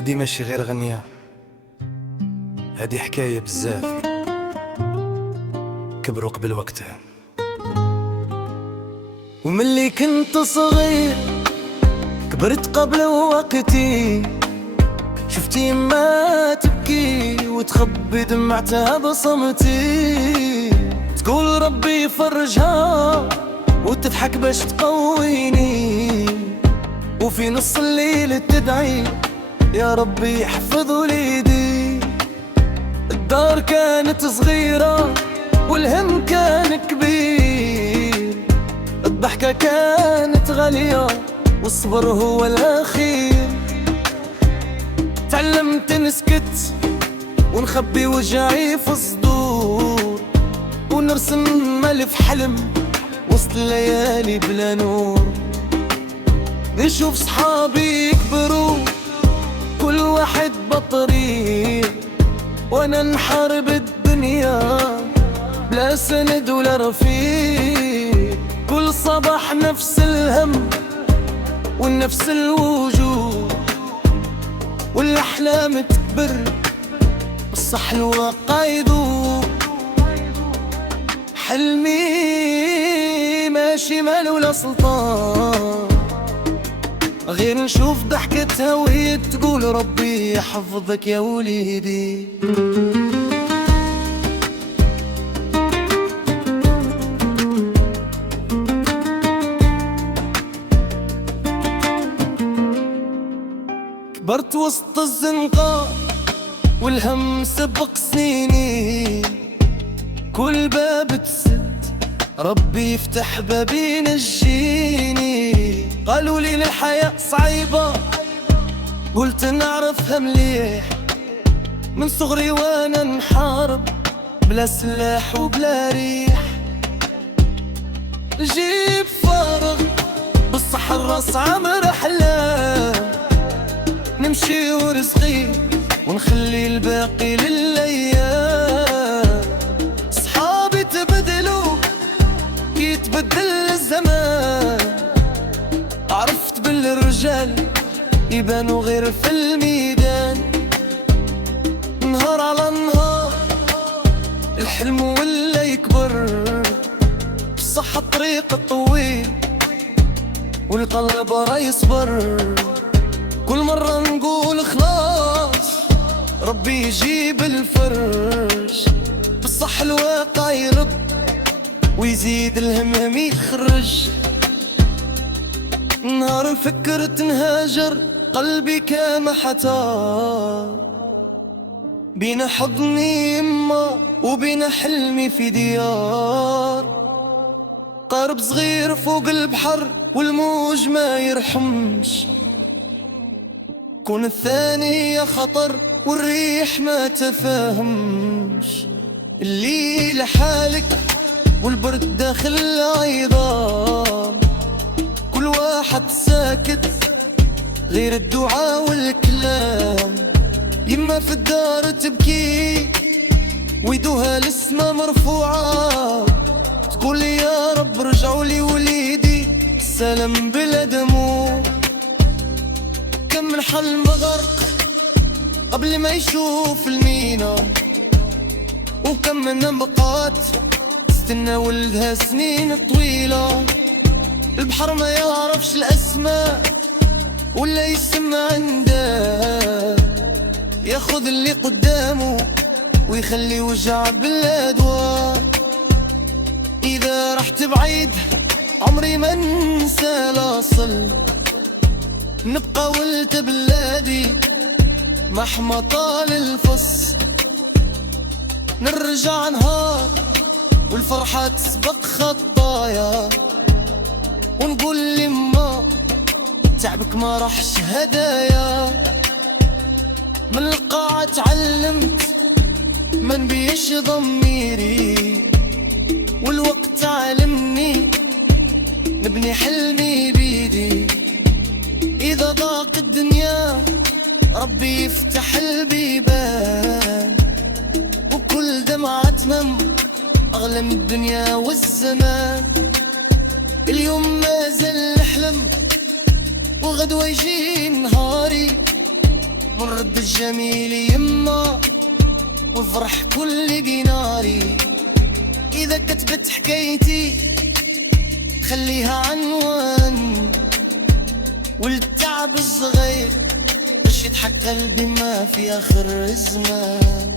هادي ماشي غير غنية، هادي حكاية بزاف كبروا قبل وقتها. وملي كنت صغير كبرت قبل وقتي، شفتي ما تبكي وتخبي دمعتها بصمتي، تقول ربي يفرجها وتضحك باش تقويني، وفي نص الليل تدعي يا ربي يحفظ وليدي. الدار كانت صغيرة والهم كان كبير، الضحكة كانت غالية والصبر هو الأخير. تعلمت نسكت ونخبي وجعي في الصدور، ونرسم ألف حلم وسط الليالي بلا نور. نشوف صحابي يكبروا كل واحد بطريق، وانا نحارب الدنيا بلا سند ولا رفيق. كل صباح نفس الهم ونفس الوجود، والاحلام تكبر بصح الواقع يدور. حلمي ماشي مال ولا سلطان، غير نشوف ضحكتها وهي تقول ربي يحفظك يا وليدي. كبرت وسط الزنقة والهم سبق سنيني، كل باب تسد ربي يفتح باب ينجيني. قالوا لي الحياة صعيبة قلت نعرفها مليح، من صغري وانا نحارب بلا سلاح وبلا ريح. الجيب فارغ بالصح الراس عامر احلام، نمشي ورزقي ونخلي الباقي للايام. صحابي تبدلوا كي يتبدل الزمان، عرفت بالرجال يبانوا غير في الميدان. نهار على نهار الحلم ولا يكبر، بصح الطريق طويل والقلب راه يصبر. كل مرة نقول خلاص ربي يجيب الفرج، بصح الواقع يرد ويزيد الهم يخرج. نهار فكرت نهاجر قلبي كان محتار، بين حضني يما وبين حلمي في ديار. قارب صغير فوق البحر والموج ما يرحمش، كون الثانية خطر والريح ما تفهمش. اللي لحالك والبرد داخل العظام، كل واحد ساكت غير الدعاء والكلام. يما في الدار تبكي ويدوها السما مرفوعة، تقول يا رب رجعوا لي وليدي سلام بلا دموع. كم من حلم غرق قبل ما يشوف المينا، وكم من بقات استنى ولدها سنين طويلة. البحر ما يعرفش الأسماء ولا يسمع عنده، ياخذ اللي قدامه ويخلي وجع بالأدواء. إذا رحت بعيد عمري ما ننسى الأصل، نبقى ولد بلادي مهما طال الفص. نرجع نهار والفرحة تسبق خطايا، ونقول لما تعبك ما راحش هدايا. من القاعة تعلمت ما نبيش ضميري، والوقت علمني نبني حلمي بيدي. إذا ضاق الدنيا ربي يفتح البيبان، وكل دمعة تمم أغلى من الدنيا والزمان. اليوم ما زال نحلم وغدوة يجي نهاري، رد الجميل يما وفرح كل جناري. إذا كتبت حكايتي خليها عنوان، والتعب الصغير باش يضحك قلبي ما في آخر الزمان.